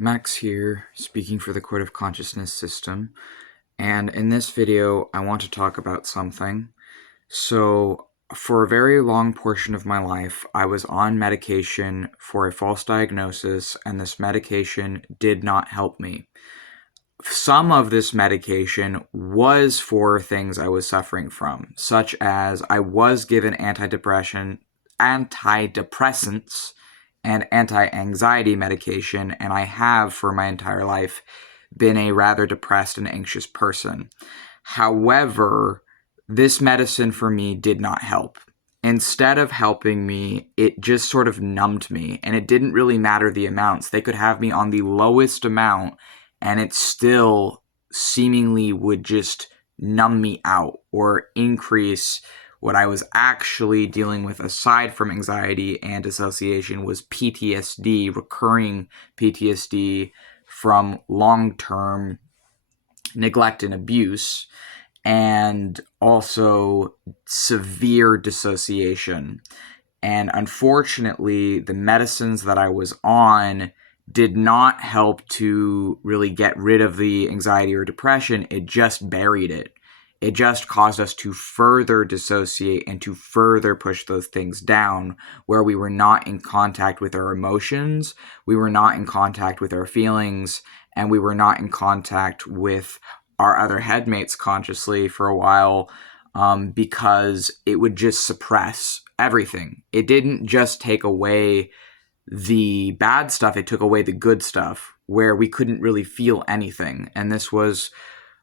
Max here, speaking for the Code of Consciousness system, and in this video I want to talk about something. So, for a very long portion of my life, I was on medication for a false diagnosis, and this medication did not help me. Some of this medication was for things I was suffering from, such as I was given antidepressants and anti-anxiety medication, and I have for my entire life been a rather depressed and anxious person. However, this medicine for me did not help. Instead of helping me, it just sort of numbed me, and it didn't really matter the amounts. They could have me on the lowest amount, and it still seemingly would just numb me out or increase what I was actually dealing with aside from anxiety and dissociation was PTSD, recurring PTSD from long-term neglect and abuse, and also severe dissociation. And unfortunately, the medicines that I was on did not help to really get rid of the anxiety or depression. It just buried it. It just caused us to further dissociate and to further push those things down where we were not in contact with our emotions, we were not in contact with our feelings, and we were not in contact with our other headmates consciously for a while, because it would just suppress everything. It didn't just take away the bad stuff, it took away the good stuff where we couldn't really feel anything. And this was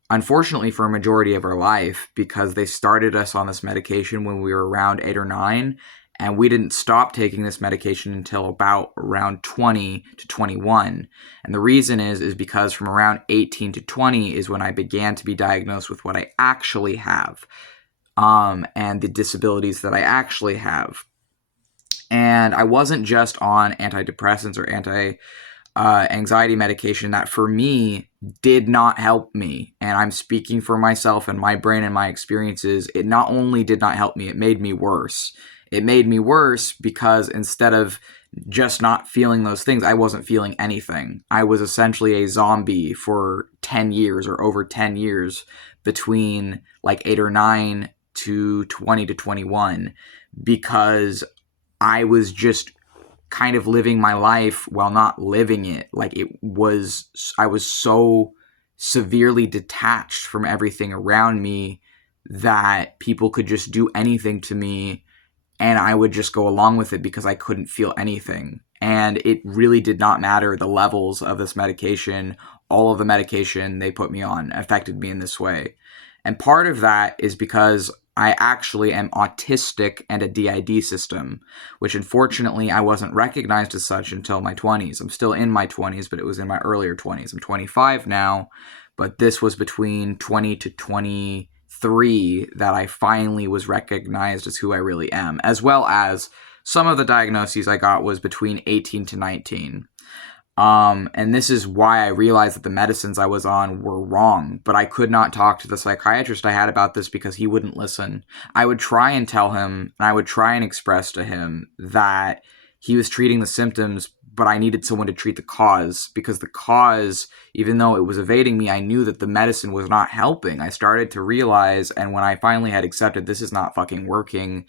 unfortunately for a majority of our life because they started us on this medication when we were around 8 or 9, and we didn't stop taking this medication until about around 20 to 21. And the reason is because from around 18 to 20 is when I began to be diagnosed with what I actually have, and the disabilities that I actually have. And I wasn't just on antidepressants or anxiety medication that for me did not help me. And I'm speaking for myself and my brain and my experiences. It not only did not help me, it made me worse. It made me worse because instead of just not feeling those things, I wasn't feeling anything. I was essentially a zombie for 10 years or over 10 years between like 8 or 9 to 20 to 21 because I was just kind of living my life while not living it. I was so severely detached from everything around me that people could just do anything to me and I would just go along with it because I couldn't feel anything. And it really did not matter the levels of this medication. All of the medication they put me on affected me in this way. And part of that is because I actually am autistic and a DID system, which unfortunately I wasn't recognized as such until my 20s. I'm still in my 20s, but it was in my earlier 20s. I'm 25 now, but this was between 20 to 23 that I finally was recognized as who I really am, as well as some of the diagnoses I got was between 18 to 19. And this is why I realized that the medicines I was on were wrong, but I could not talk to the psychiatrist I had about this because he wouldn't listen. I would try and tell him, and I would try and express to him that he was treating the symptoms, but I needed someone to treat the cause, because the cause, even though it was evading me, I knew that the medicine was not helping. I started to realize, and when I finally had accepted this is not fucking working,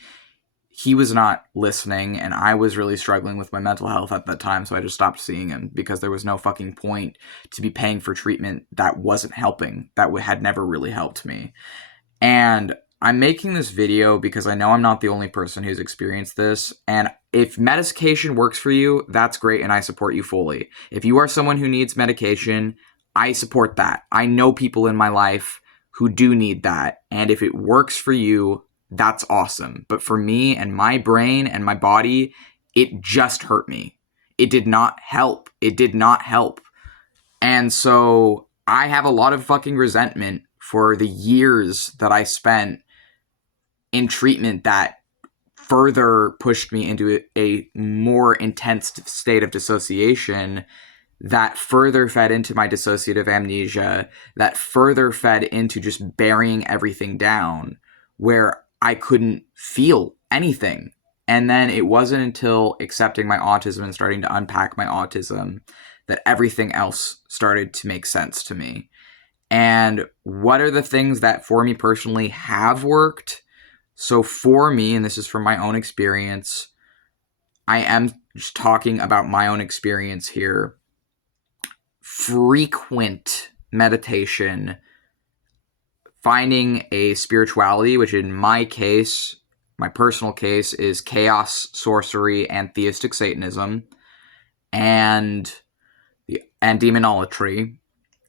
he was not listening, and I was really struggling with my mental health at that time, so I just stopped seeing him because there was no fucking point to be paying for treatment that wasn't helping, that had never really helped me. And I'm making this video because I know I'm not the only person who's experienced this, and if medication works for you, that's great, and I support you fully. If you are someone who needs medication, I support that. I know people in my life who do need that, and if it works for you, that's awesome. But for me and my brain and my body, it just hurt me. It did not help. It did not help. And so I have a lot of fucking resentment for the years that I spent in treatment that further pushed me into a more intense state of dissociation, that further fed into my dissociative amnesia, that further fed into just burying everything down, where I couldn't feel anything. And then it wasn't until accepting my autism and starting to unpack my autism that everything else started to make sense to me. And what are the things that for me personally have worked? So for me, and this is from my own experience, I am just talking about my own experience here. Frequent meditation, finding a spirituality, which in my case, my personal case, is chaos, sorcery, and theistic Satanism, and demonolatry.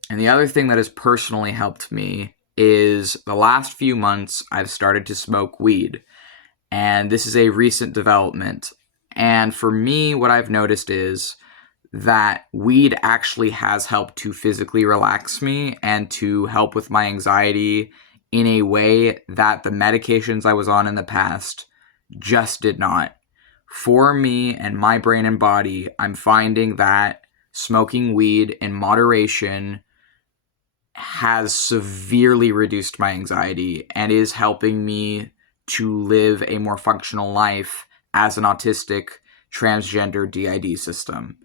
And the other thing that has personally helped me is the last few months I've started to smoke weed. And this is a recent development. And for me, what I've noticed is that weed actually has helped to physically relax me and to help with my anxiety in a way that the medications I was on in the past just did not. For me and my brain and body, I'm finding that smoking weed in moderation has severely reduced my anxiety and is helping me to live a more functional life as an autistic transgender DID system.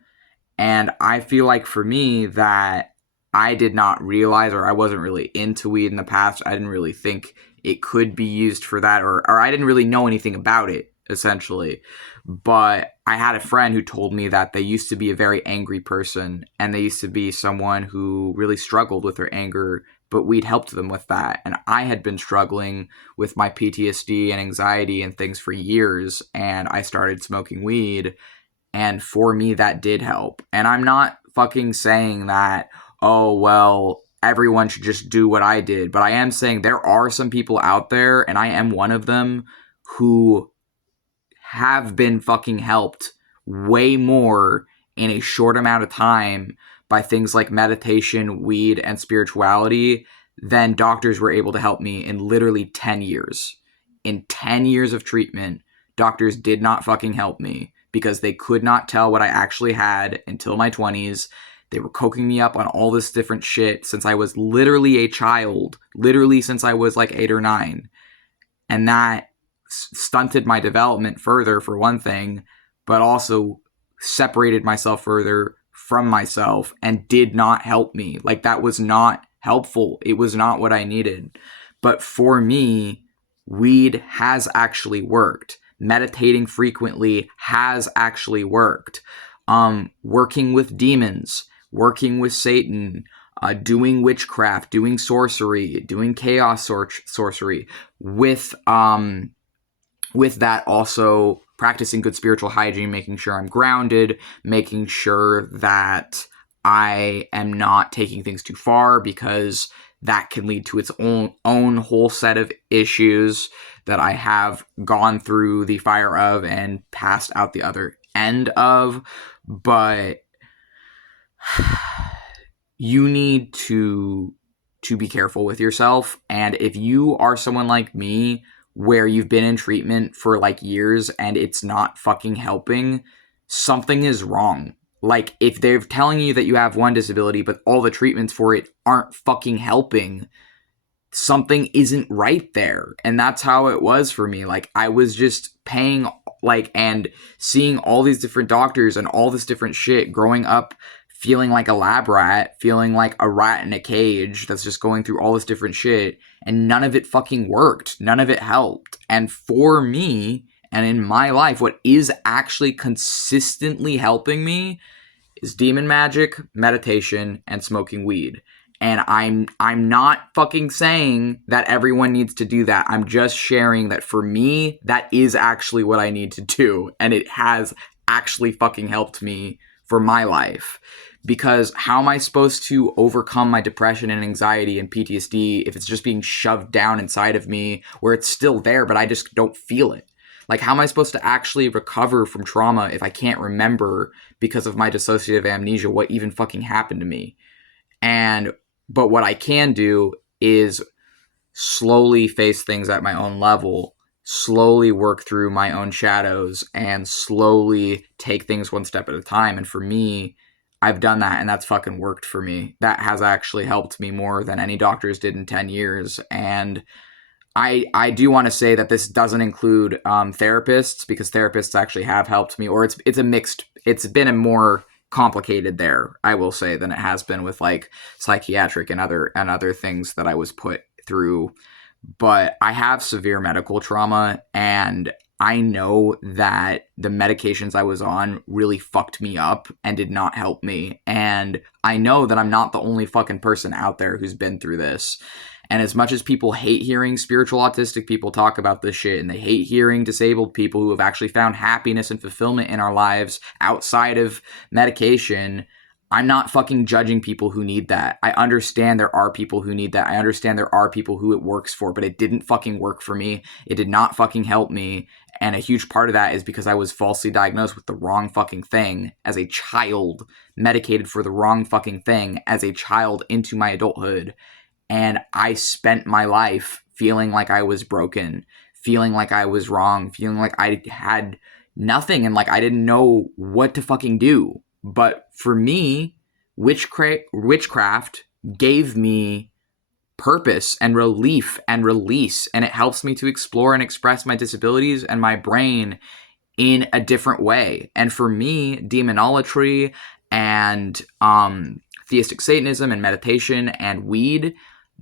And I feel like for me that I did not realize, or I wasn't really into weed in the past. I didn't really think it could be used for that, or I didn't really know anything about it, essentially. But I had a friend who told me that they used to be a very angry person, and they used to be someone who really struggled with their anger, but we'd helped them with that. And I had been struggling with my PTSD and anxiety and things for years, and I started smoking weed, and for me, that did help. And I'm not fucking saying that, oh, well, everyone should just do what I did, but I am saying there are some people out there, and I am one of them, who have been fucking helped way more in a short amount of time by things like meditation, weed, and spirituality than doctors were able to help me in literally 10 years. In 10 years of treatment, doctors did not fucking help me because they could not tell what I actually had until my 20s. They were coking me up on all this different shit since I was literally a child, literally since I was like 8 or 9. And that stunted my development further, for one thing, but also separated myself further from myself and did not help me. Like, that was not helpful. It was not what I needed. But for me, weed has actually worked. Meditating frequently has actually worked. Working with demons, working with Satan, doing witchcraft, doing sorcery, doing chaos sorcery, with that also practicing good spiritual hygiene, making sure I'm grounded, making sure that I am not taking things too far, because that can lead to its own whole set of issues that I have gone through the fire of and passed out the other end of. But you need to be careful with yourself. And if you are someone like me, where you've been in treatment for like years and it's not fucking helping, something is wrong. Like, if they're telling you that you have one disability, but all the treatments for it aren't fucking helping, something isn't right there. And that's how it was for me. Like, I was just paying, like, and seeing all these different doctors and all this different shit growing up, feeling like a lab rat, feeling like a rat in a cage that's just going through all this different shit, and none of it fucking worked. None of it helped. And for me, and in my life, what is actually consistently helping me is demon magic, meditation, and smoking weed. And I'm not fucking saying that everyone needs to do that. I'm just sharing that for me, that is actually what I need to do. And it has actually fucking helped me for my life. Because how am I supposed to overcome my depression and anxiety and PTSD if it's just being shoved down inside of me, where it's still there, but I just don't feel it? Like, how am I supposed to actually recover from trauma if I can't remember, because of my dissociative amnesia, what even fucking happened to me? But what I can do is slowly face things at my own level, slowly work through my own shadows, and slowly take things one step at a time. And for me, I've done that, and that's fucking worked for me. That has actually helped me more than any doctors did in 10 years. And I do want to say that this doesn't include therapists, because therapists actually have helped me, or it's been a more complicated there, I will say, than it has been with like psychiatric and other things that I was put through. But I have severe medical trauma, and I know that the medications I was on really fucked me up and did not help me. And I know that I'm not the only fucking person out there who's been through this. And as much as people hate hearing spiritual autistic people talk about this shit, and they hate hearing disabled people who have actually found happiness and fulfillment in our lives outside of medication, I'm not fucking judging people who need that. I understand there are people who need that. I understand there are people who it works for, but it didn't fucking work for me. It did not fucking help me. And a huge part of that is because I was falsely diagnosed with the wrong fucking thing as a child, medicated for the wrong fucking thing as a child into my adulthood. And I spent my life feeling like I was broken, feeling like I was wrong, feeling like I had nothing and like I didn't know what to fucking do. But for me, witchcraft gave me purpose and relief and release, and it helps me to explore and express my disabilities and my brain in a different way. And for me, demonolatry and theistic Satanism and meditation and weed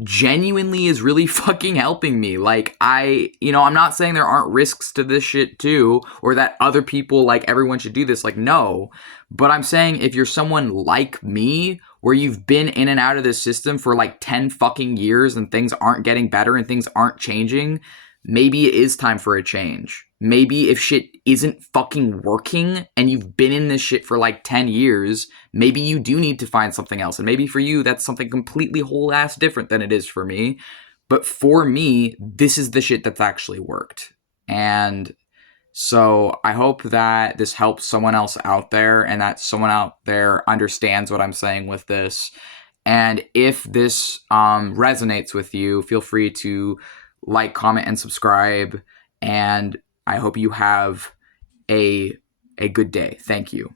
genuinely is really fucking helping me. Like, I'm not saying there aren't risks to this shit too, or that other people, like, everyone should do this. Like, no. But I'm saying if you're someone like me, where you've been in and out of this system for like 10 fucking years and things aren't getting better and things aren't changing, maybe it is time for a change. Maybe if shit isn't fucking working and you've been in this shit for like 10 years, maybe you do need to find something else. And maybe for you, that's something completely whole ass different than it is for me. But for me, this is the shit that's actually worked. And so I hope that this helps someone else out there, and that someone out there understands what I'm saying with this. And if this resonates with you, feel free to like, comment, and subscribe. And I hope you have a good day. Thank you.